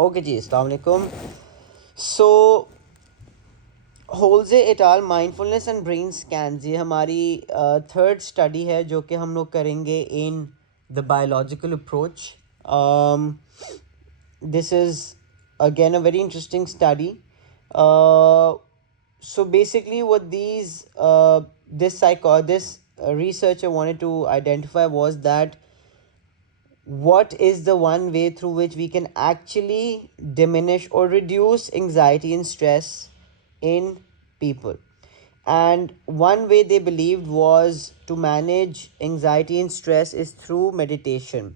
Okay जी, अस्सलाम वालेकुम। So Holzel et al mindfulness and brain scans, ये हमारी थर्ड स्टडी है जो कि हम लोग करेंगे इन the biological approach. This is again a very interesting study. So basically what this researcher wanted to identify was that what is the one way through which we can actually diminish or reduce anxiety and stress in people. And one way they believed was to manage anxiety and stress is through meditation.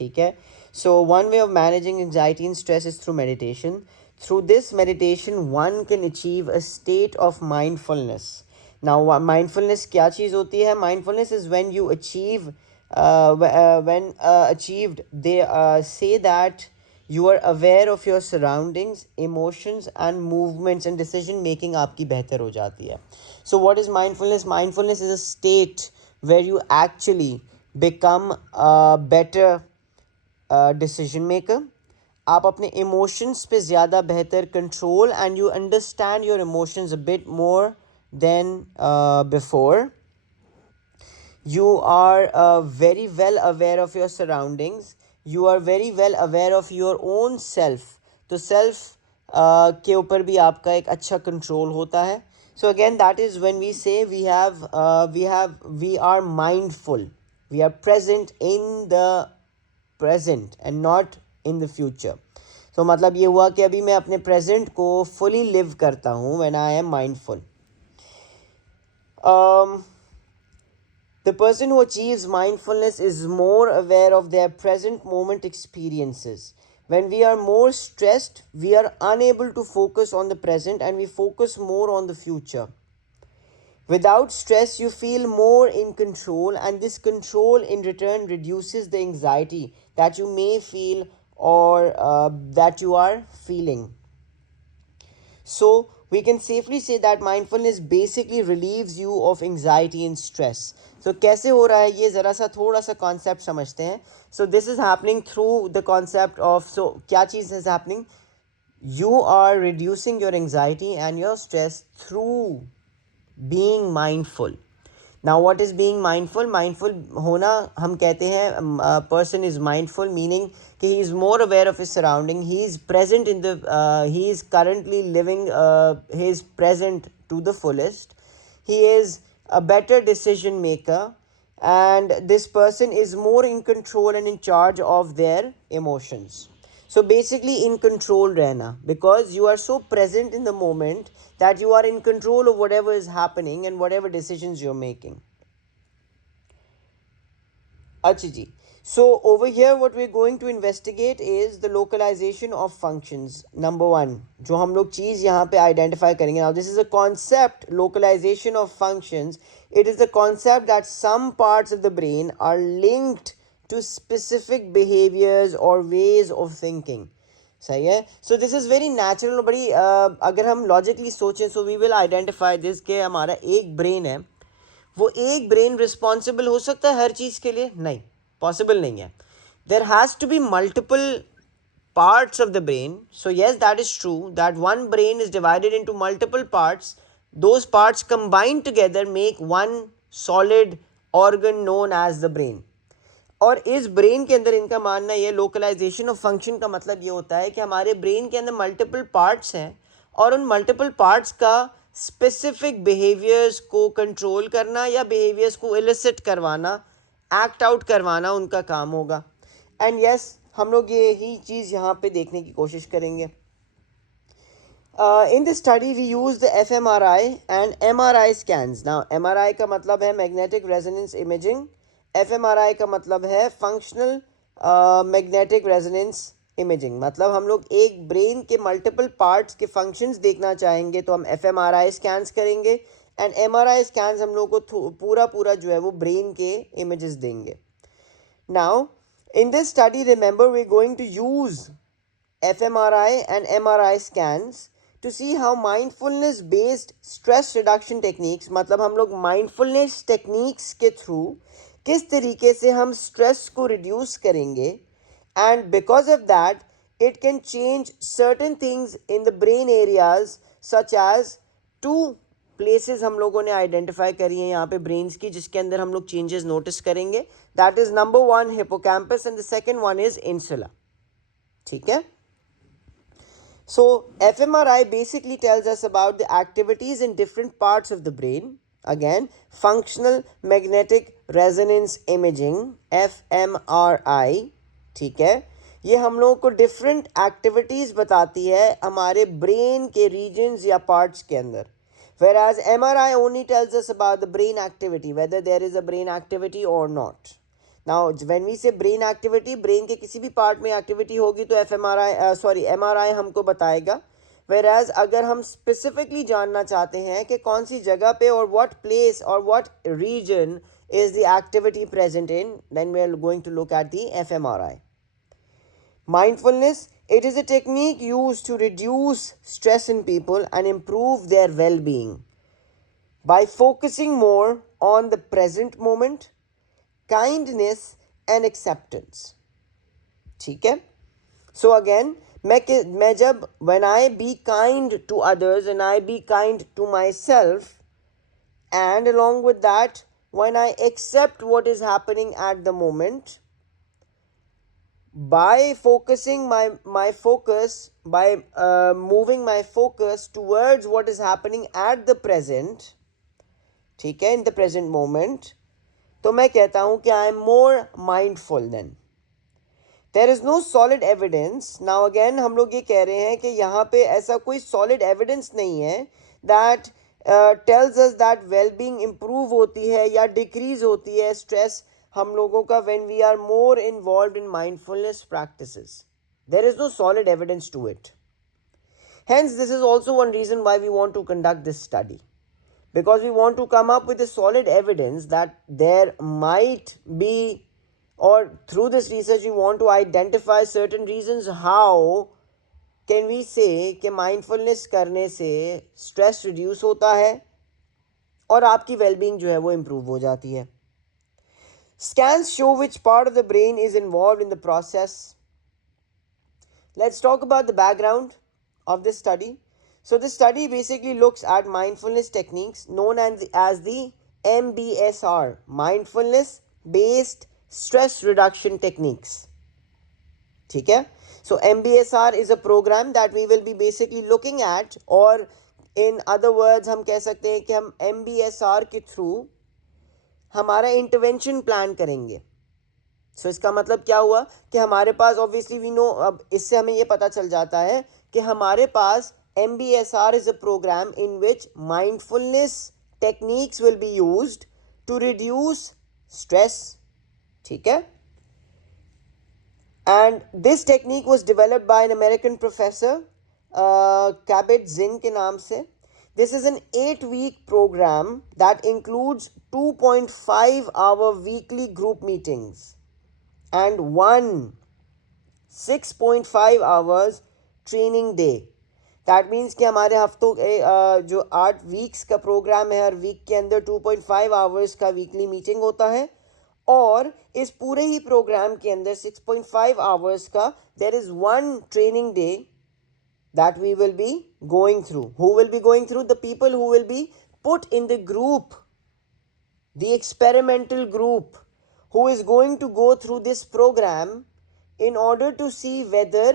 Okay? So one way of managing anxiety and stress is through meditation. Through this meditation, one can achieve a state of mindfulness. Now, mindfulness क्या चीज़ होती है? Mindfulness is when you achieve, when achieved, they say that you are aware of your surroundings, emotions and movements, and decision making आपकी बेहतर हो जाती है. So what is mindfulness? Mindfulness is a state where you actually become a better decision maker. आप अपने emotions पे ज़्यादा बेहतर control, and you understand your emotions a bit more than before. You are very well aware of your surroundings. You are very well aware of your own self. तो self के ऊपर भी आपका एक अच्छा control होता है. So again, that is when we say we are mindful. We are present in the present and not in the future. So मतलब ये हुआ कि अभी मैं अपने present को fully live करता हूँ when I am mindful. The person who achieves mindfulness is more aware of their present moment experiences. When we are more stressed, we are unable to focus on the present and we focus more on the future. Without stress, you feel more in control, and this control in return reduces the anxiety that you may feel or that you are feeling. So, we can safely say that mindfulness basically relieves you of anxiety and stress. So, कैसे हो रहा है ये ज़रा सा थोड़ा सा concept समझते हैं. So, this is happening through the concept of, so क्या चीज़ is happening? You are reducing your anxiety and your stress through being mindful. Now what is being mindful? Mindful होना हम कहते हैं person is mindful meaning कि he is more aware of his surrounding. He is present in the he is currently living his present to the fullest. He is a better decision maker, and this person is more in control and in charge of their emotions. So basically in control रहना, because you are so present in the moment that you are in control of whatever is happening and whatever decisions you're making. अच्छा जी. So over here what we're going to investigate is the localization of functions. Number one, जो हम लोग चीज़ यहाँ पे identify करेंगे. Now this is a concept, localization of functions. It is the concept that some parts of the brain are linked to specific behaviors or ways of thinking. सही है. So this is very natural. बड़ी अगर हम logically सोचें, so we will identify this के हमारा एक brain है, वो एक ब्रेन रिस्पॉन्सिबल हो सकता है हर चीज़ के लिए? नहीं, पॉसिबल नहीं है. There has to be multiple parts of the brain. So yes, that is true that one brain is divided into multiple parts. Those parts combined together make one solid organ known as the brain. और इस brain के अंदर इनका मानना ये localisation of function का मतलब ये होता है कि हमारे ब्रेन के अंदर मल्टीपल पार्ट्स हैं और उन मल्टीपल पार्ट्स का स्पेसिफिक बिहेवियर्स को कंट्रोल करना या बिहेवियर्स को इलिसिट करवाना, एक्ट आउट करवाना उनका काम होगा. एंड यस, हम लोग यही चीज़ यहाँ पे देखने की कोशिश करेंगे. In this study we use the fMRI and MRI scans. Now MRI का मतलब है magnetic resonance imaging, fMRI का मतलब है functional magnetic resonance imaging. मतलब हम लोग एक ब्रेन के मल्टीपल पार्ट्स के फंक्शंस देखना चाहेंगे तो हम fMRI स्कैन्स करेंगे, एंड MRI स्कैन्स हम लोग को पूरा जो है वो ब्रेन के इमेजेस देंगे. Now in this study, remember, we're going to use fMRI and MRI scans to see how mindfulness based stress reduction techniques, मतलब हम लोग mindfulness techniques के थ्रू किस तरीके से हम स्ट्रेस को रिड्यूस करेंगे, and because of that it can change certain things in the brain areas such as two places हम लोगों ने आइडेंटिफाई करी हैं यहाँ पे ब्रेन्स की जिसके अंदर हम लोग चेंजेस नोटिस करेंगे. That is number 1 hippocampus and the second one is insula. ठीक है. So fMRI basically tells us about the activities in different parts of the brain. Again, functional magnetic resonance imaging, fMRI. ठीक है. ये हम लोगों को different activities बताती है हमारे ब्रेन के रीजन्स या पार्ट्स के अंदर. Whereas MRI only tells us about the brain activity, whether there is a brain activity or not. Now when we say brain activity, brain के किसी भी पार्ट में एक्टिविटी होगी तो MRI हमको बताएगा. Whereas अगर हम स्पेसिफिकली जानना चाहते हैं कि कौन सी जगह पे और what place और what region is the activity present in, then we are going to look at the fMRI. Mindfulness, it is a technique used to reduce stress in people and improve their well-being by focusing more on the present moment, kindness and acceptance. ठीक है. So again, मैं जब when I be kind to others and I be kind to myself, and along with that when I accept what is happening at the moment, by focusing my focus, by moving my focus towards what is happening at the present, ठीक है, in the present moment, तो मैं कहता हूँ कि I am more mindful then. There is no solid evidence. Now again हम लोग ये कह रहे हैं कि यहाँ पे ऐसा कोई solid evidence नहीं है that tells us that well-being improve होती है या decrease होती है stress हम लोगों का when we are more involved in mindfulness practices. There is no solid evidence to it. Hence, this is also one reason why we want to conduct this study. Because we want to come up with a solid evidence that there might be, or through this research, we want to identify certain reasons how can we say कि mindfulness करने से stress reduce होता है और आपकी well-being जो है वो improve हो जाती है. Scans show which part of the brain is involved in the process. Let's talk about the background of this study. So this study basically looks at mindfulness techniques known as the MBSR, mindfulness based stress reduction techniques. ठीक है. So MBSR is a program that we will be basically looking at, or in other words हम कह सकते हैं कि हम MBSR के through हमारा इंटरवेंशन प्लान करेंगे. सो इसका मतलब क्या हुआ कि हमारे पास ऑब्वियसली वी नो, अब इससे हमें ये पता चल जाता है कि हमारे पास MBSR is a program in which mindfulness techniques will be used to reduce stress. ठीक है. And this technique was developed by an American professor Kabat Zinn के नाम से. This is an 8-week program that includes 2.5-hour weekly group meetings and one 6.5 hours training day. That means कि हमारे हफ्तों जो 8 weeks का प्रोग्राम है, हर week के अंदर 2.5 आवर्स का वीकली मीटिंग होता है और इस पूरे ही प्रोग्राम के अंदर 6.5 आवर्स का there is one training day that we will be going through. Who will be going through? The people who will be put in the group, the experimental group, who is going to go through this program in order to see whether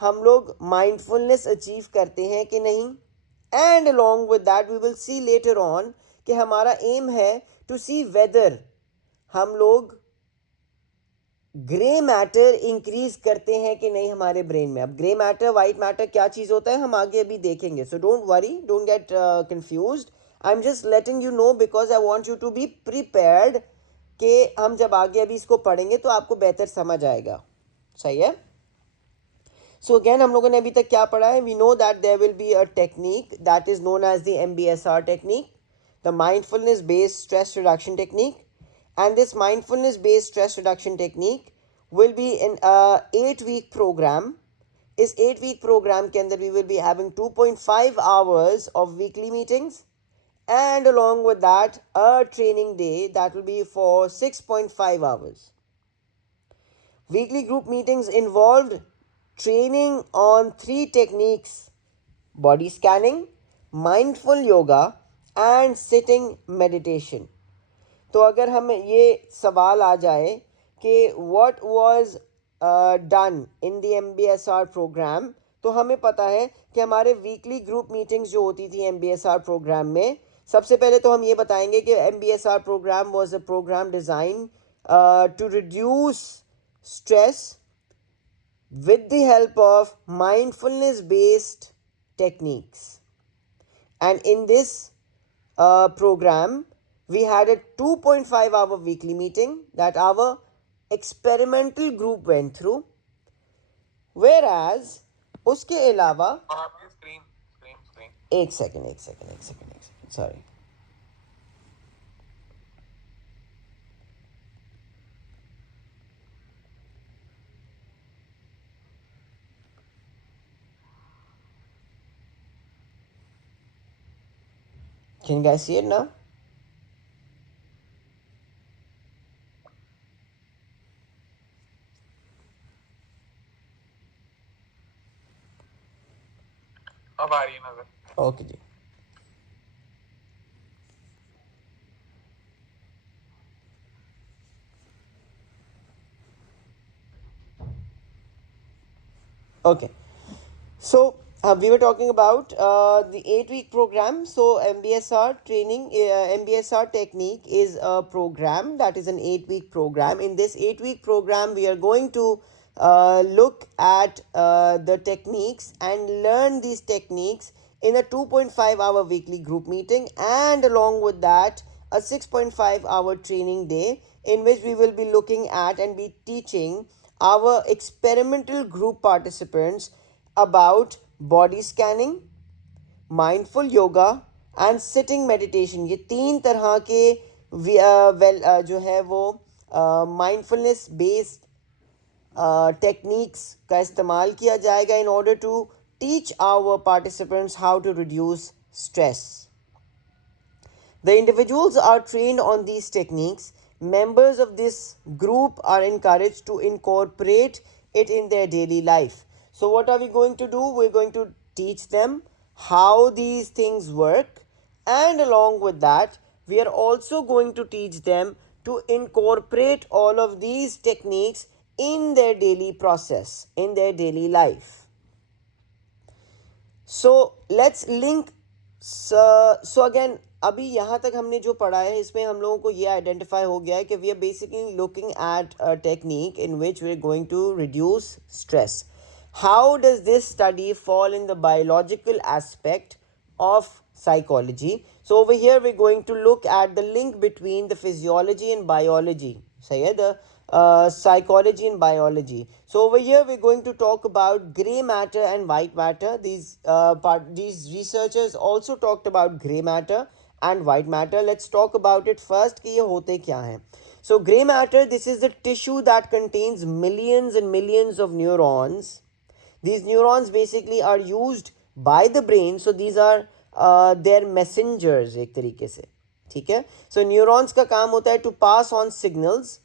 हम लोग mindfulness achieve करते हैं कि नहीं. And along with that we will see later on कि हमारा aim है to see whether हम लोग ग्रे मैटर इंक्रीज करते हैं कि नहीं हमारे ब्रेन में. अब ग्रे मैटर वाइट मैटर क्या चीज़ होता है हम आगे अभी देखेंगे. So don't worry, don't get confused. I am just letting you know because I want you to be prepared कि हम जब आगे अभी इसको पढ़ेंगे तो आपको बेहतर समझ आएगा. सही है. सो अगेन हम लोगों ने अभी तक क्या पढ़ा है. We know that there will be a technique that is known as the MBSR technique, the mindfulness based stress reduction technique. And this mindfulness based stress reduction technique will be in a 8-week program. इस 8-week program के अंदर we will be having 2.5 hours of weekly meetings and along with that a training day that will be for 6.5 hours. Weekly group meetings involved training on 3 techniques: body scanning, mindful yoga and sitting meditation. तो अगर हम ये सवाल आ जाए कि what was done in the MBSR program, तो हमें पता है कि हमारे वीकली ग्रुप मीटिंग्स जो होती थी MBSR प्रोग्राम में, सबसे पहले तो हम ये बताएंगे कि MBSR program was a program designed to reduce stress with the help of mindfulness based techniques. And in this program, we had a 2.5-hour weekly meeting that our experimental group went through. Whereas, उसके अलावा एक second sorry. Can you guys see it now? अब आ रही है नजर. Okay जी. Okay. So we were talking about the 8-week program. So MBSR training, MBSR technique is a program that is an 8-week program. In this 8-week program, we are going to look at the techniques and learn these techniques in a 2.5-hour weekly group meeting, and along with that a 6.5-hour training day in which we will be looking at and be teaching our experimental group participants about body scanning, mindful yoga and sitting meditation. ये 3 तरह के जो है वो mindfulness based techniques का इस्तेमाल किया जाएगा in order to teach our participants how to reduce stress. The individuals are trained on these techniques. Members of this group are encouraged to incorporate it in their daily life. So what are we going to do? We're going to teach them how these things work, and along with that, we are also going to teach them to incorporate all of these techniques in their daily process, in their daily life. So let's link. So again, अभी यहाँ तक हमने जो पढ़ा है इसमें हम लोगों को ये आइडेंटिफाई हो गया है कि we are basically looking at a technique in which we are going to reduce stress. How does this study fall in the biological aspect of psychology? So over here we're going to look at the link between the physiology and biology. So yeah, the psychology and biology. So over here we're going to talk about gray matter and white matter. These researchers also talked about gray matter and white matter. Let's talk about it first कि ये होते क्या हैं. So gray matter, this is the tissue that contains millions and millions of neurons. These neurons basically are used by the brain. So these are their messengers एक तरीके से. ठीक है. So neurons का काम होता है to pass on signals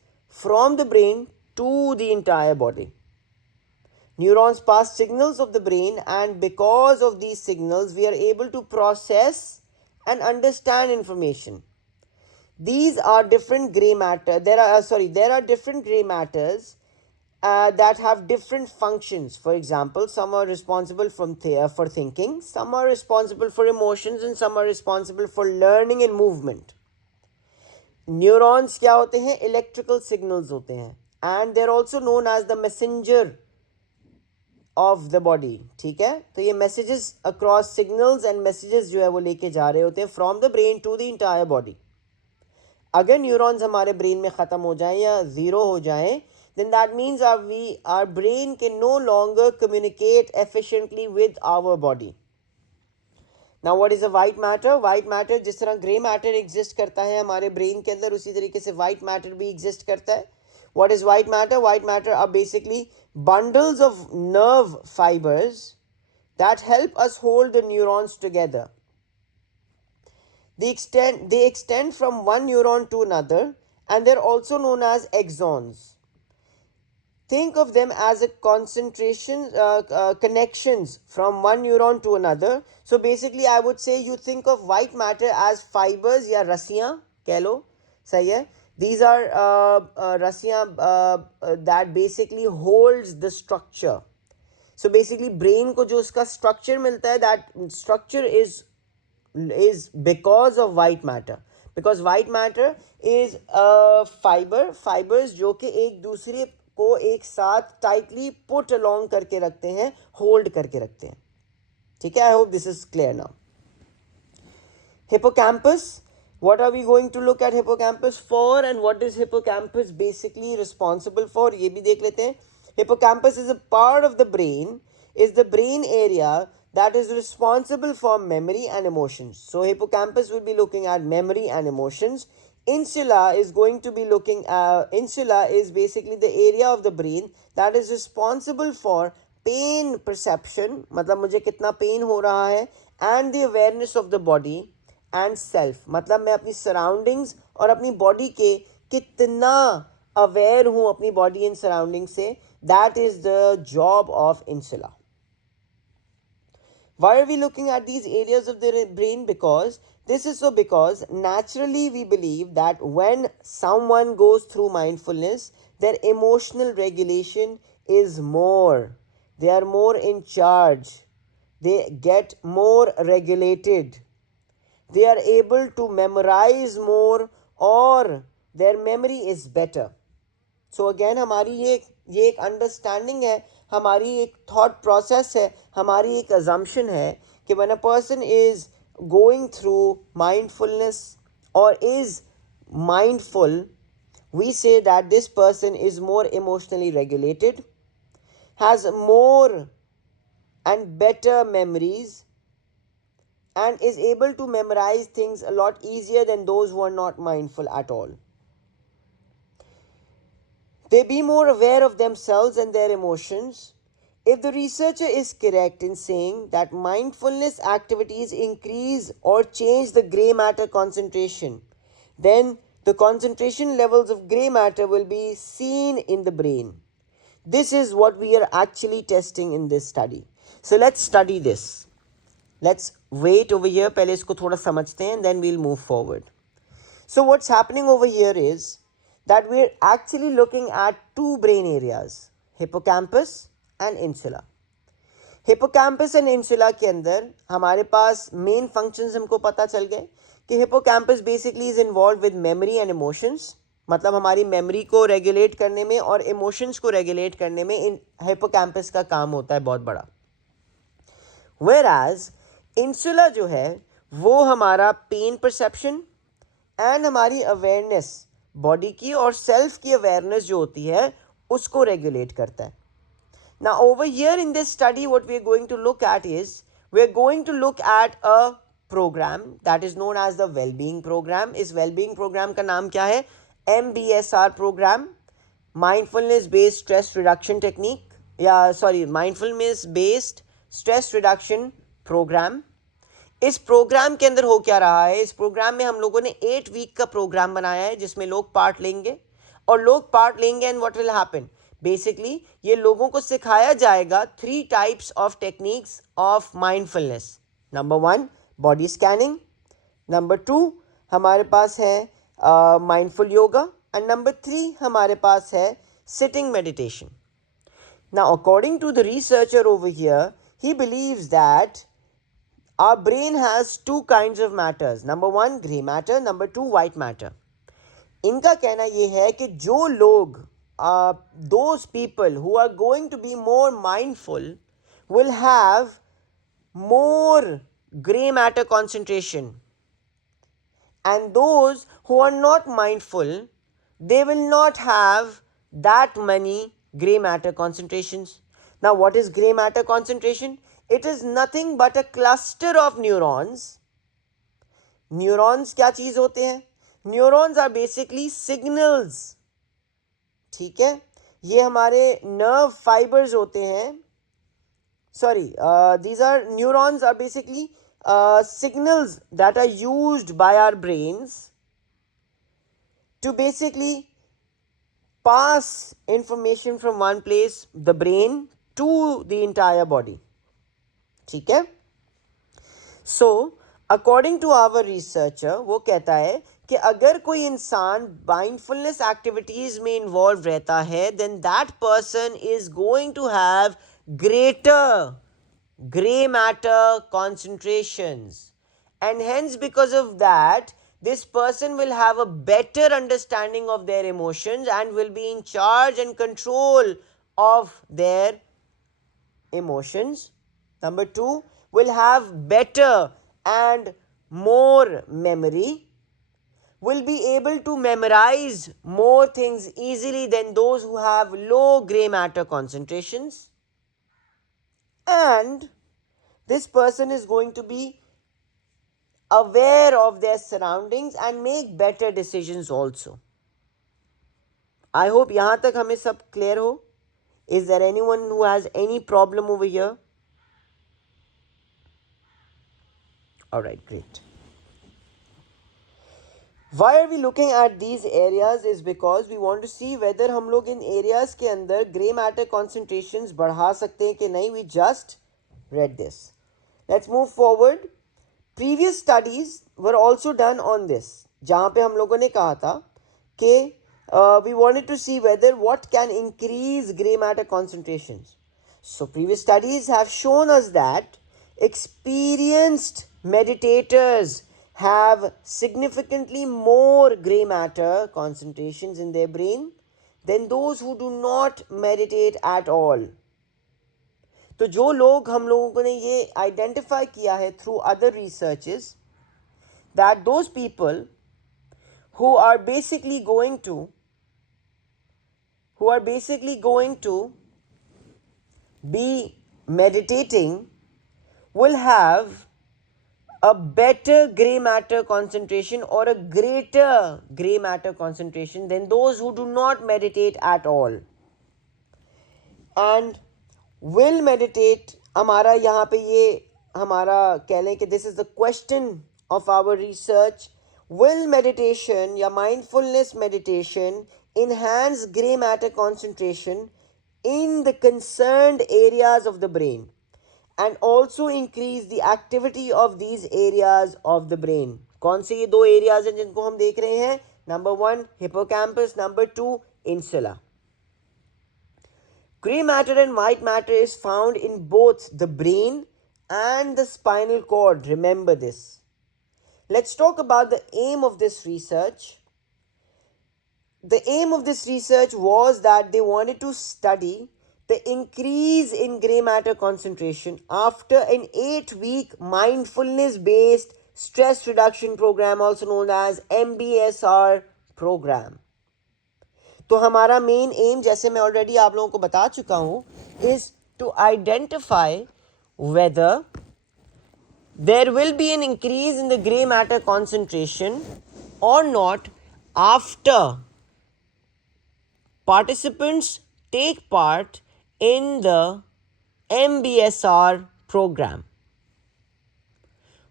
from the brain to the entire body. Neurons pass signals of the brain, and because of these signals we are able to process and understand information. These are different gray matter. There are different gray matters that have different functions. For example, some are responsible for thinking, some are responsible for emotions, and some are responsible for learning and movement. Neurons क्या होते हैं? Electrical signals होते हैं, and they're also known as the messenger of the body. ठीक है. तो ये messages across signals and messages जो है वो लेके जा रहे होते हैं from the brain to the entire body. अगर न्यूरॉन्स हमारे ब्रेन में ख़त्म हो जाएं या ज़ीरो हो जाएं, then that means our brain can no longer communicate efficiently with our body. Now what is a white matter? White matter जिस तरह ग्रे मैटर एग्जिस्ट करता है हमारे ब्रेन के अंदर, उसी तरीके से white matter भी एग्जिस्ट करता है. What is white matter? White matter are basically bundles of nerve fibers that help us hold the neurons together. They extend from one neuron to another, and they're also known as axons. think of them as a concentration connections from one neuron to another. So basically I would say you think of white matter as fibers या रस्सियाँ कह लो, सही है. These are रस्सियाँ that basically holds the structure. So basically brain को जो उसका structure मिलता है, that structure is because of white matter, because white matter is fibers जो कि एक दूसरे को एक साथ tightly put along करके रखते हैं, hold करके रखते हैं. ठीक है, I hope this is clear now. Hippocampus, what are we going to look at hippocampus for, and what is hippocampus basically responsible for, ये भी देख लेते हैं. Hippocampus is a part of the brain, is the brain area that is responsible for memory and emotions. So hippocampus will be looking at memory and emotions. Insula is going to be looking at, insula is basically the area of the brain that is responsible for pain perception, मतलब मुझे कितना pain हो रहा है, and the awareness of the body and self, मतलब मैं अपनी surroundings और अपनी body के कितना aware हूँ अपनी body and surroundings से, that is the job of insula. Why are we looking at these areas of the brain? Because this is so because naturally we believe that when someone goes through mindfulness, their emotional regulation is more. They are more in charge. They get more regulated. They are able to memorize more, or their memory is better. So again हमारी ये एक understanding है, हमारी एक thought process है, हमारी एक assumption है कि when a person is going through mindfulness or is mindful, we say that this person is more emotionally regulated, has more and better memories, and is able to memorize things a lot easier than those who are not mindful at all. They be more aware of themselves and their emotions. If the researcher is correct in saying that mindfulness activities increase or change the gray matter concentration, then the concentration levels of gray matter will be seen in the brain. This is what we are actually testing in this study. So let's study this. Let's wait over here. पहले इसको थोड़ा समझते हैं, and then we'll move forward. So what's happening over here is that we're actually looking at two brain areas, hippocampus and insula. Hippocampus and insula के अंदर हमारे पास main functions हमको पता चल गए कि hippocampus basically is involved with memory and emotions, मतलब हमारी memory को regulate करने में और emotions को regulate करने में इन hippocampus का काम होता है बहुत बड़ा. Whereas insula जो है वो हमारा pain perception and हमारी awareness बॉडी की और सेल्फ की अवेयरनेस जो होती है उसको रेगुलेट करता है. Now over here in this study what we are going to look at is we are going to look at a program that is known as the well-being program. इस well-being program का नाम क्या है? MBSR program, mindfulness based stress reduction technique, या sorry mindfulness based stress reduction program. इस programme के अंदर हो क्या रहा है, इस प्रोग्राम में हम लोगों ने 8 वीक का प्रोग्राम बनाया है जिसमें लोग पार्ट लेंगे और लोग पार्ट लेंगे and what will happen, basically ये लोगों को सिखाया जाएगा 3 types of techniques of mindfulness. Number 1 body scanning, number 2 हमारे पास है माइंडफुल योगा, एंड नंबर 3 हमारे पास है sitting meditation. Now according to the researcher over here, he believes that our brain has 2 kinds of matters. Number 1 gray matter, number 2 white matter. इनका कहना ये है कि जो लोग those people who are going to be more mindful will have more gray matter concentration, and those who are not mindful, they will not have that many gray matter concentrations. Now what is gray matter concentration? It is nothing but a cluster of neurons. Neurons क्या चीज होते हैं? Neurons are basically signals. ठीक है, ये हमारे nerve fibers होते हैं. Sorry, these are neurons are basically signals that are used by our brains to basically pass information from one place, the brain, to the entire body. ठीक है? So according to our researcher, वो कहता है कि अगर कोई इंसान mindfulness activities में involved रहता है, then that person is going to have greater gray matter concentrations, and hence because of that this person will have a better understanding of their emotions and will be in charge and control of their emotions. Number 2, will have better and more memory, will be able to memorize more things easily than those who have low gray matter concentrations, and this person is going to be aware of their surroundings and make better decisions also. I hope यहाँ तक हमें सब clear हो. Is there anyone who has any problem over here? Alright, great. Why are we looking at these areas is because we want to see whether हम लोग इन areas के अंदर gray matter concentrations बढ़ा सकते हैं कि नहीं. We just read this. Let's move forward. Previous studies were also done on this, जहाँ पे हम लोगों ने कहा था कि we wanted to see whether what can increase gray matter concentrations. So previous studies have shown us that experienced meditators have significantly more gray matter concentrations in their brain than those who do not meditate at all. तो जो लोग हम लोगों ने ये identify किया है through other researches that those people who are basically going to be meditating will have a better gray matter concentration or a greater gray matter concentration than those who do not meditate at all. And will meditate, हमारा यहाँ पे ये हमारा कह लें कि this is the question of our research. Will meditation या mindfulness meditation enhance gray matter concentration in the concerned areas of the brain and also increase the activity of these areas of the brain? कौन से ये दो areas हैं जिनको हम देख रहे हैं? Number 1 hippocampus, number 2 insula. Gray matter and white matter is found in both the brain and the spinal cord. Remember this. Let's talk about the aim of this research. The aim of this research was that they wanted to study the increase in gray matter concentration after an 8-week mindfulness-based stress reduction program, also known as MBSR program. तो हमारा main M, जैसे मैं already आप लोगों को बता चुका हूँ, is to identify whether there will be an increase in the grey matter concentration और not after participants take part in the MBSR program.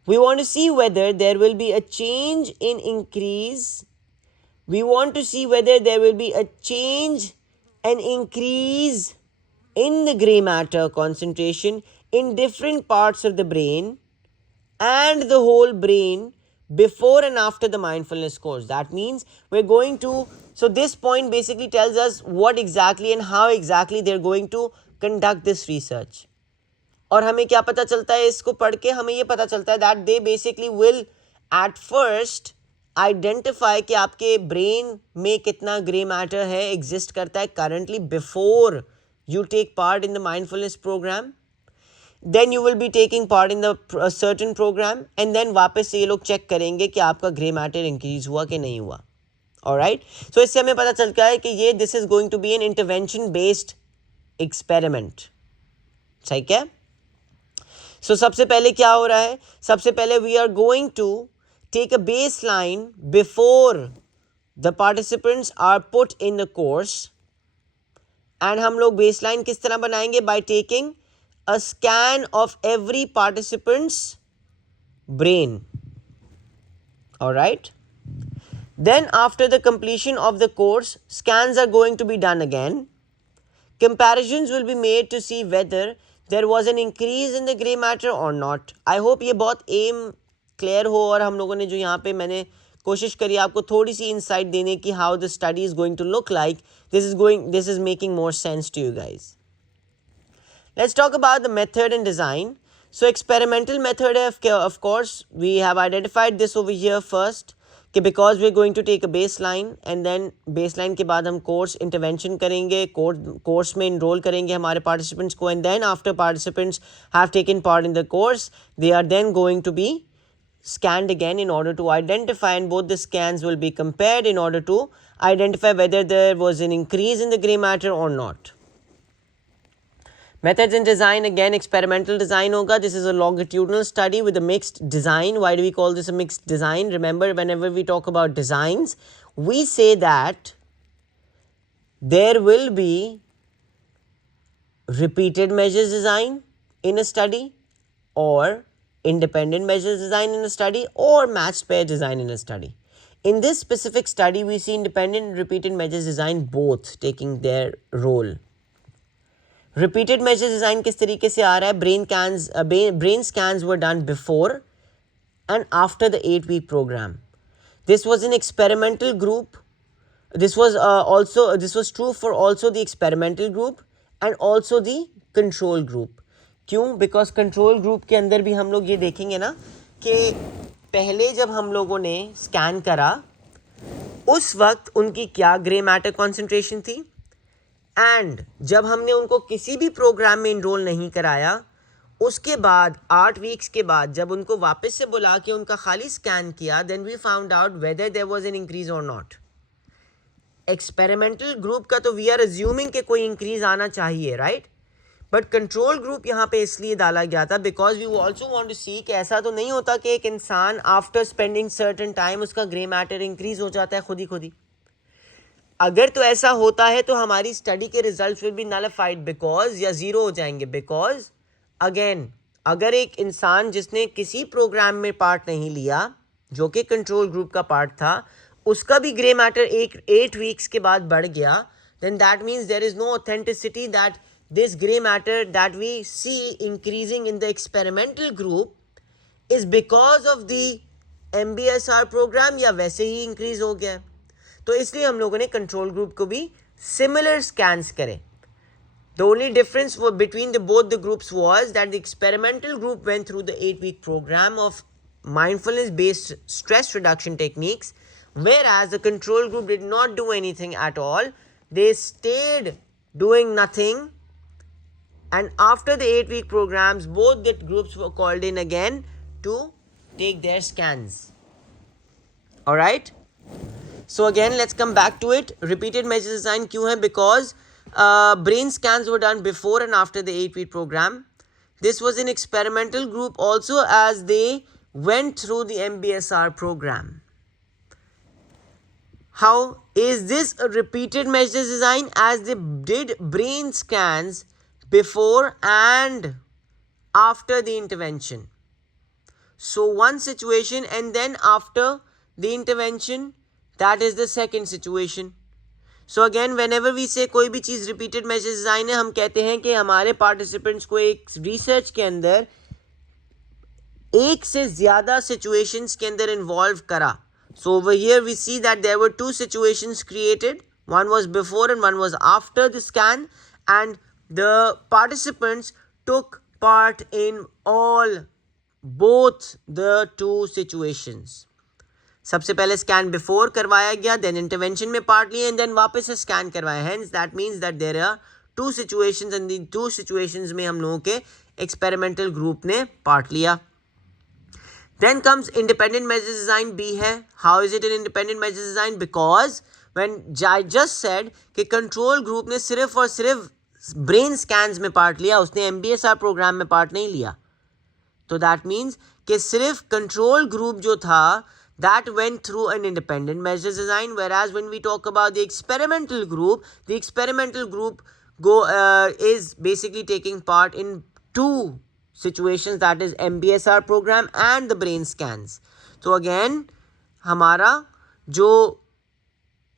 We want to see whether there will be a change in increase. We want to see whether there will be a change and increase in the gray matter concentration in different parts of the brain and the whole brain before and after the mindfulness course. That means we're going to, so this point basically tells us what exactly and how exactly they're going to conduct this research. और हमें क्या पता चलता है इसको पढ़ के? हमें ये पता चलता है that they basically will at first identify कि आपके ब्रेन में कितना ग्रे मैटर है, एग्जिस्ट करता है currently before you take part in the mindfulness program. Then you will be taking part in the certain program and then वापस से ये लोग चेक करेंगे कि आपका ग्रे मैटर इंक्रीज हुआ कि नहीं हुआ. ऑलराइट, सो इससे हमें पता चलता है कि ये this is going to be an intervention based experiment. सही क्या? सो सबसे पहले क्या हो रहा है? सबसे पहले we are going to take a baseline before the participants are put in the course, and हम लोग baseline किस तरह बनाएंगे? By taking a scan of every participant's brain. All right. Then after the completion of the course, scans are going to be done again. Comparisons will be made to see whether there was an increase in the grey matter or not. I hope ये बहुत aim clear हो और हम लोगों ने जो यहाँ पे मैंने कोशिश करी आपको थोड़ी सी insight देने की how the study is going to look like. This is making more sense to you guys. Let's talk about the method and design. So experimental method, of course, we have identified this over here first. Because we're going to take a baseline and then baseline के बाद हम course intervention करेंगे, course में enroll करेंगे हमारे participants को, and then after participants have taken part in the course, they are then going to be scanned again in order to identify, and both the scans will be compared in order to identify whether there was an increase in the grey matter or not. Methods and design, again experimental design hoga. This is a longitudinal study with a mixed design. Why do we call this a mixed design? Remember, whenever we talk about designs, we say that there will be repeated measures design in a study, or independent measures design in a study, or matched pair design in a study. In this specific study, we see independent and repeated measures design both taking their role. Repeated measures design किस तरीके से आ रहा है? Brain scans were done before and after the 8-week program. This was an experimental group. This was true for also the experimental group and also the control group. क्यों? Because control group के अंदर भी हम लोग ये देखेंगे ना कि पहले जब हम लोगों ने स्कैन करा उस वक्त उनकी क्या ग्रे मैटर कॉन्सेंट्रेशन थी, एंड जब हमने उनको किसी भी प्रोग्राम में इनरोल नहीं कराया उसके बाद 8 वीक्स के बाद जब उनको वापस से बुला के उनका खाली स्कैन किया, then we found out whether there was an increase और नॉट. एक्सपेरिमेंटल ग्रुप का तो वी आर अज्यूमिंग कि कोई इंक्रीज आना चाहिए, राइट? बट कंट्रोल ग्रुप यहाँ पे इसलिए डाला गया था because we also want to see कि ऐसा तो नहीं होता कि एक इंसान आफ्टर स्पेंडिंग सर्टेन टाइम उसका ग्रे मैटर इंक्रीज हो जाता है खुद ही. अगर तो ऐसा होता है तो हमारी स्टडी के results will be nullified because या ज़ीरो हो जाएंगे. बिकॉज अगेन अगर एक इंसान जिसने किसी प्रोग्राम में पार्ट नहीं लिया जो कि कंट्रोल ग्रुप का पार्ट था उसका भी ग्रे मैटर 8 वीक्स के बाद बढ़ गया, then that means there is no authenticity that this grey matter that we see increasing in the experimental group is because of the MBSR program या वैसे ही इंक्रीज हो गया. तो इसलिए हम लोगों ने कंट्रोल ग्रुप को भी सिमिलर स्कैन्स करे. The only difference between the both the groups was that the experimental group went through the 8-week program of mindfulness based stress reduction techniques, whereas the control group did not do anything at all. They stayed doing nothing, and after the 8-week programs both the groups were called in again to take their scans. All right, so again let's come back to it. Repeated measures design क्यों है? Because brain scans were done before and after the 8-week program. This was an experimental group also as they went through the MBSR program. How is this a repeated measures design? As they did brain scans before and after the intervention. So one situation, and then after the intervention, that is the second situation. So again whenever we say कोई भी चीज़ repeated measures design है, हम कहते हैं कि हमारे participants को एक research के अंदर एक से ज़्यादा situations के अंदर involve करा. So over here we see that there were 2 situations created. One was before and one was after the scan, and the participants took part in both the 2 situations. सबसे पहले स्कैन बिफोर करवाया गया, then intervention में part लिए, and then वापस से scan करवाया. Hence that means that there are 2 situations, and in 2 situations में हम लोगों के एक्सपेरिमेंटल ग्रुप ने पार्ट लिया. Then comes independent measures design बी है. How is it an independent measures design? Because when I just said कि कंट्रोल ग्रुप ने सिर्फ और सिर्फ ब्रेन स्कैन्स में पार्ट लिया, उसने MBSR प्रोग्राम में पार्ट नहीं लिया. तो दैट मीन्स कि सिर्फ कंट्रोल ग्रुप जो था that went through an independent measures design, whereas when we talk about the experimental group is basically taking part in 2 situations, that is MBSR program and the brain scans. So again हमारा जो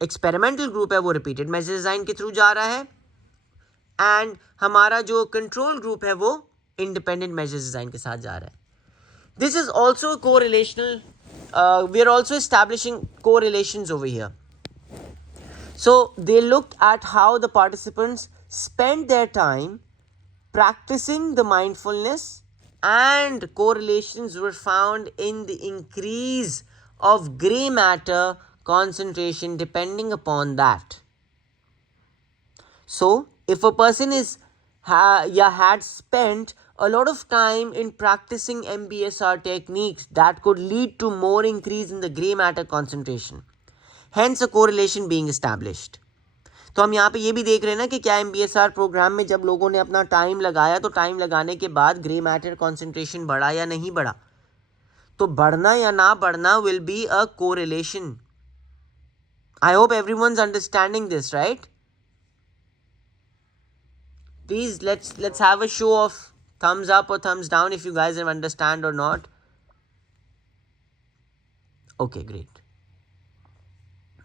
experimental group है वो repeated major design के through जा रहा है, and हमारा जो कंट्रोल ग्रुप है वो इंडिपेंडेंट मेजर डिजाइन के साथ जा रहा है. This is also correlational. We are also establishing correlations over here. So they looked at how the participants spent their time practicing the mindfulness, and correlations were found in the increase of gray matter concentration depending upon that. So if a person had spent a lot of time in practicing MBSR techniques, that could lead to more increase in the gray matter concentration, hence a correlation being established. तो हम यहाँ पे ये भी देख रहे हैं ना कि क्या MBSR प्रोग्राम में जब लोगों ने अपना टाइम लगाया तो टाइम लगाने के बाद ग्रे मैटर कॉन्सेंट्रेशन बढ़ा या नहीं बढ़ा. तो बढ़ना या ना बढ़ना will be a correlation. I hope everyone's understanding this, right? Please let's have a show of thumbs up or thumbs down if you guys have understand or not. Okay, great.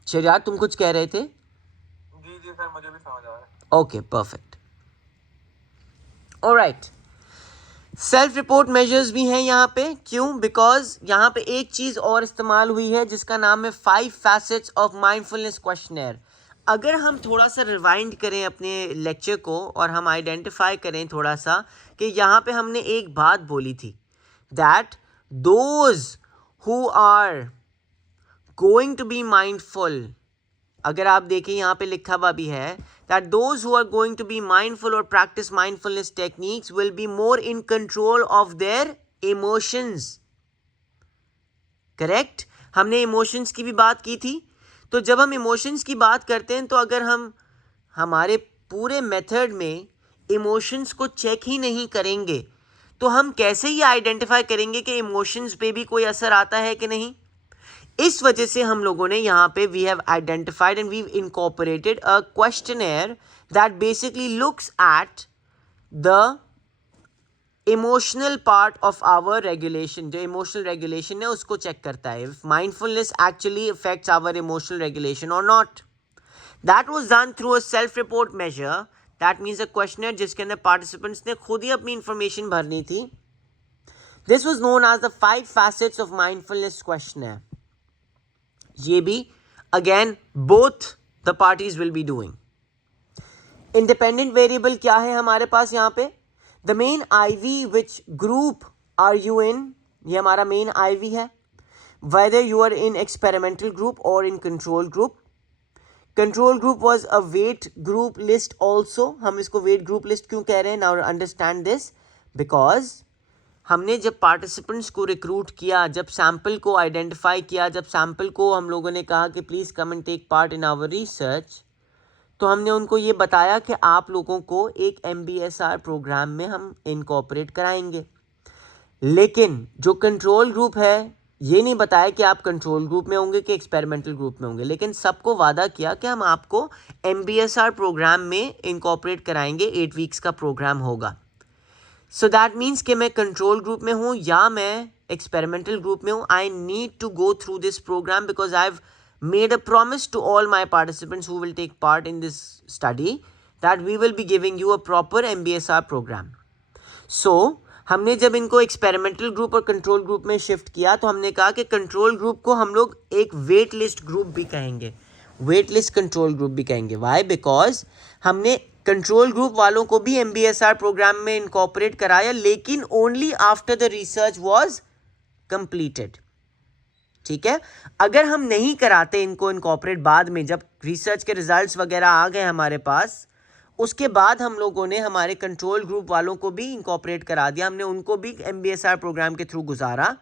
Shahriar, तुम कुछ कह रहे थे? जी सर, मुझे भी समझ आ रहा है. Okay, perfect. Alright, self report measures भी हैं यहाँ पे. क्यों? बिकॉज यहाँ पे एक चीज और इस्तेमाल हुई है जिसका नाम है 5 फैसेट्स ऑफ माइंडफुलनेस क्वेश्चनर. अगर हम थोड़ा सा रिवाइंड करें अपने लेक्चर को और हम आइडेंटिफाई करें थोड़ा सा कि यहाँ पे हमने एक बात बोली थी, that those who are going to be mindful, अगर आप देखें यहाँ पे लिखा हुआ भी है that those who are going to be mindful or practice mindfulness techniques will be more in control of their emotions. Correct? हमने इमोशंस की भी बात की थी. तो जब हम इमोशंस की बात करते हैं तो अगर हम हमारे पूरे मेथड में इमोशंस को चेक ही नहीं करेंगे तो हम कैसे ये आइडेंटिफाई करेंगे कि इमोशंस पे भी कोई असर आता है कि नहीं. इस वजह से हम लोगों ने यहाँ पे we have identified and we incorporated a questionnaire that basically looks at the emotional part of our regulation. जो इमोशनल रेगुलेशन है उसको चेक करता है if mindfulness actually affects our emotional regulation और not. That was done through a self report measure. That means a questionnaire जिसके अंदर participants ने खुद ही अपनी इंफॉर्मेशन भरनी थी. This was known as the 5 facets of mindfulness questionnaire. ये भी again both the parties will be doing. Independent variable क्या है हमारे पास यहाँ पे? The main IV which group are you in, ये हमारा मेन आईवी है. Whether you are in experimental group और in control group. Control group was a wait group list also. हम इसको वेट ग्रुप लिस्ट क्यों कह रहे हैं? Now understand this. बिकॉज हमने जब पार्टिसिपेंट्स को रिक्रूट किया, जब सैम्पल को आइडेंटिफाई किया, जब सैम्पल को हम लोगों ने कहा कि please come and take part in our research, तो हमने उनको ये बताया कि आप लोगों को एक MBSR प्रोग्राम में हम इनकॉर्पोरेट कराएंगे. लेकिन जो कंट्रोल ग्रुप है ये नहीं बताया कि आप कंट्रोल ग्रुप में होंगे कि एक्सपेरिमेंटल ग्रुप में होंगे, लेकिन सबको वादा किया कि हम आपको MBSR प्रोग्राम में इनकॉर्पोरेट कराएंगे. 8 वीक्स का प्रोग्राम होगा. सो दैट मीन्स कि मैं कंट्रोल ग्रुप में हूँ या मैं एक्सपेरिमेंटल ग्रुप में हूँ, I need to go through this program because I have made a promise to all my participants who will take part in this study that we will be giving you a proper MBSR program. So हमने जब इनको experimental group और control group में shift किया तो हमने कहा कि कंट्रोल ग्रुप को हम लोग एक वेट लिस्ट ग्रुप भी कहेंगे, वेट लिस्ट कंट्रोल ग्रुप भी कहेंगे. वाई? बिकॉज हमने कंट्रोल ग्रुप वालों को भी MBSR प्रोग्राम में इनकॉर्पोरेट कराया, लेकिन only after the research was completed. ठीक है? अगर हम नहीं कराते इनको इनकॉर्पोरेट बाद में, जब रिसर्च के रिजल्ट्स वगैरह आ गए हमारे पास, उसके बाद हम लोगों ने हमारे कंट्रोल ग्रुप वालों को भी इनकॉर्पोरेट करा दिया, हमने उनको भी MBSR प्रोग्राम के थ्रू गुजारा.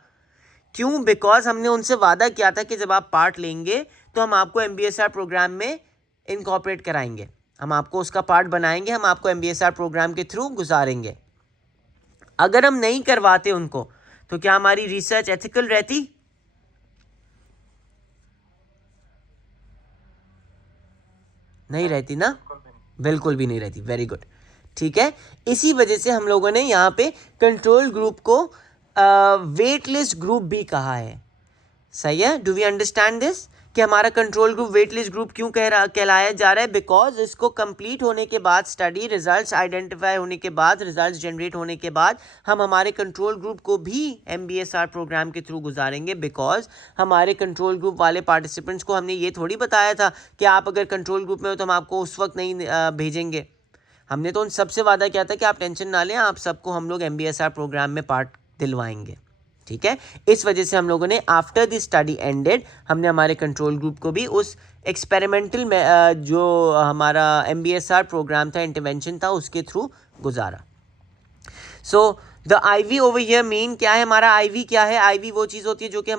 क्यों? बिकॉज हमने उनसे वादा किया था कि जब आप पार्ट लेंगे तो हम आपको MBSR प्रोग्राम में इनकॉर्पोरेट कराएंगे, हम आपको उसका पार्ट बनाएंगे, हम आपको MBSR प्रोग्राम के थ्रू गुजारेंगे. अगर हम नहीं करवाते उनको तो क्या हमारी रिसर्च एथिकल रहती? नहीं रहती ना, बिल्कुल भी नहीं रहती. Very good. ठीक है, इसी वजह से हम लोगों ने यहाँ पे कंट्रोल ग्रुप को वेट लिस्ट ग्रुप भी कहा है. सही है? Do we understand this? कि हमारा control group wait list group क्यों कहलाया जा रहा है? बिकॉज इसको कंप्लीट होने के बाद, स्टडी रिजल्ट्स आइडेंटिफाई होने के बाद, रिजल्ट्स जनरेट होने के बाद हम हमारे कंट्रोल ग्रुप को भी MBSR प्रोग्राम के थ्रू गुजारेंगे। बिकॉज हमारे कंट्रोल ग्रुप वाले पार्टिसिपेंट्स को हमने ये थोड़ी बताया था कि आप अगर कंट्रोल ग्रुप में हो तो हम आपको उस वक्त नहीं भेजेंगे। हमने तो उन सबसे वादा किया था कि आप टेंशन ना लें, आप सबको हम लोग MBSR प्रोग्राम में पार्ट दिलवाएंगे। ठीक है, इस वजह से हम लोगों ने आफ्टर द स्टडी एंडेड हमने हमारे कंट्रोल ग्रुप को भी उस एक्सपेरिमेंटल में जो हमारा MBSR प्रोग्राम था, इंटरवेंशन था, उसके थ्रू गुजारा। So the IV over here mean क्या है? हमारा आईवी क्या है? आईवी वो चीज़ होती है जो कि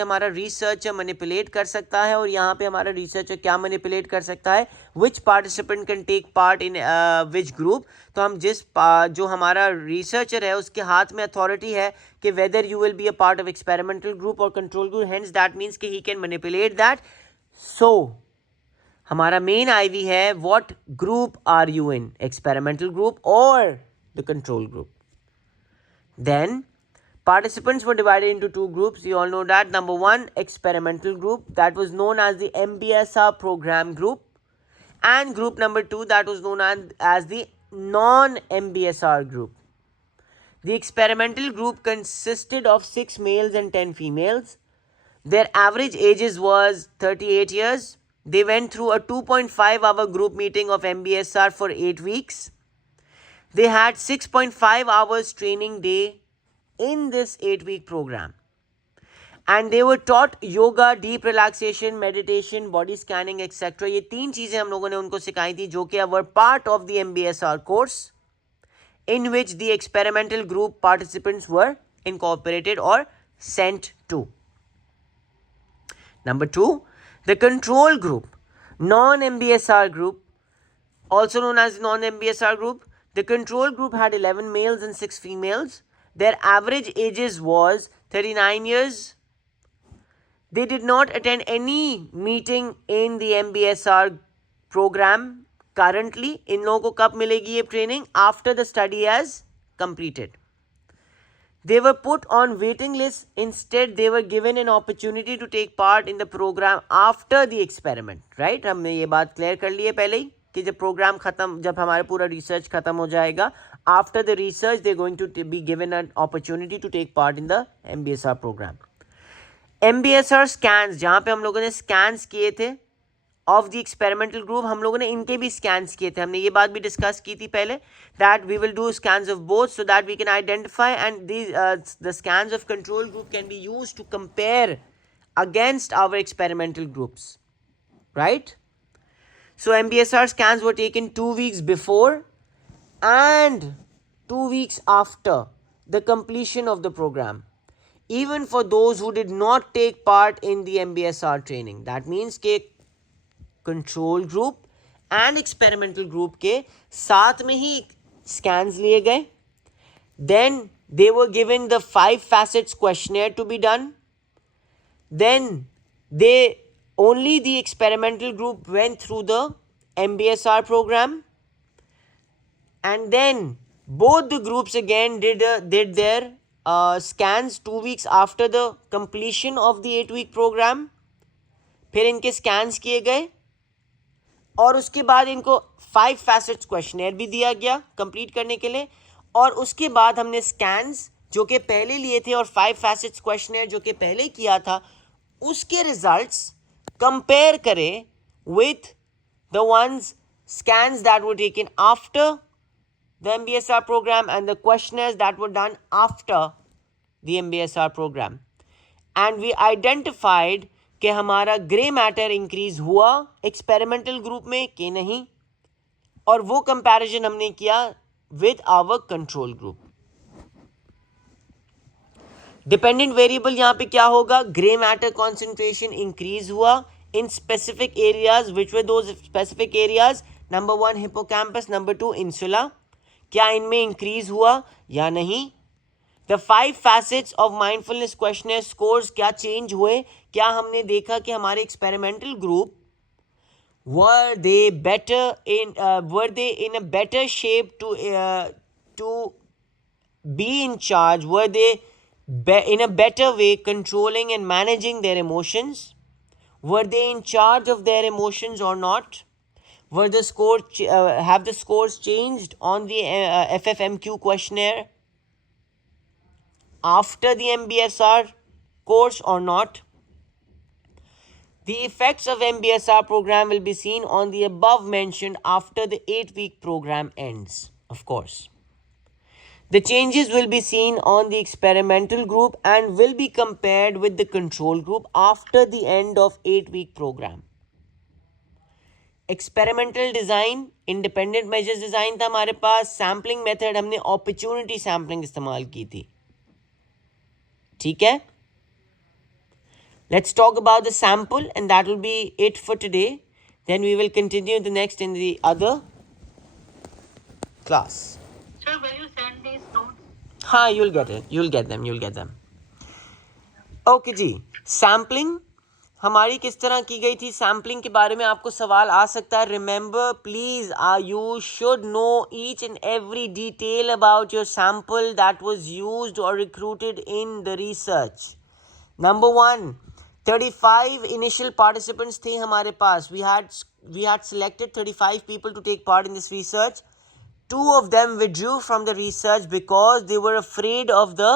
हमारा रिसर्चर मैनिपुलेट कर सकता है। और यहाँ पे हमारा रिसर्चर क्या मैनिपुलेट कर सकता है? Which participant can take part in which group. तो हम जो हमारा रिसर्चर है उसके हाथ में अथॉरिटी है कि whether you will be a part of experimental group और control group, hence that means कि he can manipulate that. So हमारा मेन आईवी है what group are you in, experimental group और the control group. Then participants were divided into two groups. You all know that. Number one, experimental group, that was known as the MBSR program group, and group number two, that was known as the non-MBSR group. The experimental group consisted of 6 males and 10 females. Their average ages was 38 years. They went through a 2.5-hour group meeting of MBSR for 8 weeks. They had 6.5 hours training day in this 8-week program. And they were taught yoga, deep relaxation, meditation, body scanning, etc. ये 3 चीज़ें हम लोगों ने उनको सिखाई थी जो कि were part of the MBSR course in which the experimental group participants were incorporated or sent to. Number 2, the control group, non-MBSR group, also known as non-MBSR group. The control group had 11 males and 6 females. Their average ages was 39 years. They did not attend any meeting in the MBSR program currently. इन लोगों को कब मिलेगी ये training? After the study has completed. They were put on waiting list. Instead, they were given an opportunity to take part in the program after the experiment. Right? हमने ये बात clear कर ली है पहले ही कि जब प्रोग्राम खत्म, जब हमारा पूरा रिसर्च खत्म हो जाएगा, after the research they going to be given an opportunity to take part in the MBSR program. MBSR scans, जहाँ पे हम लोगों ने स्कैन्स किए थे ऑफ द एक्सपेरिमेंटल ग्रुप, हम लोगों ने इनके भी स्कैन्स किए थे। हमने ये बात भी डिस्कस की थी पहले that we will do scans of both so that we can identify and the scans of control group can be used to compare against our experimental groups, right? So MBSR scans were taken 2 weeks before and 2 weeks after the completion of the program, even for those who did not take part in the MBSR training. That means के control group and experimental group के साथ में ही scans लिए गए. Then they were given the 5 facets questionnaire to be done. Then only the experimental group went through the MBSR program, and then both the groups again did their scans 2 weeks after the completion of the 8-week program. फिर इनके scans किए गए और उसके बाद इनको 5 facets questionnaire भी दिया गया कंप्लीट करने के लिए। और उसके बाद हमने scans जो कि पहले लिए थे और 5 facets questionnaire जो कि पहले किया था उसके रिजल्ट्स कंपेयर करें with the ones scans that were taken after the MBSR program and the questionnaires that were done after the MBSR program. And we identified कि हमारा ग्रे मैटर इंक्रीज हुआ एक्सपेरिमेंटल ग्रुप में कि नहीं, और वो comparison हमने किया with our control group. Dependent variable यहाँ पे क्या होगा? ग्रे मैटर कॉन्सेंट्रेशन इंक्रीज हुआ in specific areas. Which were those specific areas? Number 1 hippocampus, number 2 insula. क्या इनमें इंक्रीज हुआ या नहीं? The 5 facets of mindfulness questionnaire scores क्या चेंज हुए? क्या हमने देखा कि हमारे experimental group were they in a better shape to be in charge? Were they in a better way controlling and managing their emotions? Were they in charge of their emotions or not? Were the have the scores changed on the FFMQ questionnaire after the MBSR course or not? The effects of MBSR program will be seen on the above mentioned after the 8-week program ends, of course. The changes will be seen on the experimental group and will be compared with the control group after the end of 8-week program. Experimental design, independent measures design था हमारे पास. Sampling method हमने opportunity sampling इस्तेमाल की थी. ठीक है, let's talk about the sample and that will be it for today. Then we will continue the next in the other class. Sir, will you send these notes? हाँ, you'll get them. Okay जी, sampling हमारी किस तरह की गई थी. Sampling के बारे में आपको सवाल आ सकता है. Remember please, you should know each and every detail about your sample that was used और recruited in the research. Number 1, 35 initial participants थे हमारे पास. We had selected 35 people to take part in this research. 2 of them withdrew from the research because they were afraid of the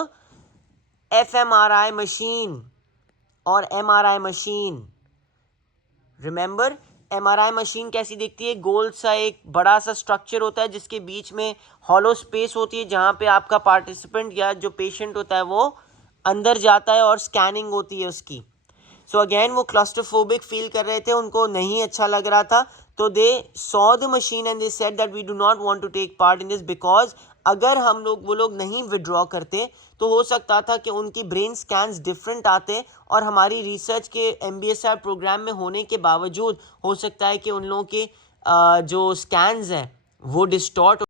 fMRI machine और MRI machine. Remember, MRI machine कैसी दिखती है? गोल सा एक बड़ा सा स्ट्रक्चर होता है जिसके बीच में हॉलो स्पेस होती है जहाँ पे आपका पार्टिसिपेंट या जो पेशेंट होता है वो अंदर जाता है और स्कैनिंग होती है उसकी. सो अगेन वो क्लस्ट्रोफोबिक फील कर रहे थे, उनको नहीं अच्छा लग रहा था. तो they saw the machine and they said that we do not want to take part in this because अगर वो लोग नहीं विड्रॉ करते तो हो सकता था कि उनकी ब्रेन स्कैन्स डिफरेंट आते और हमारी रिसर्च के MBSR प्रोग्राम में होने के बावजूद हो सकता है कि उन लोगों के जो स्कैन्स हैं वो डिस्टॉर्ट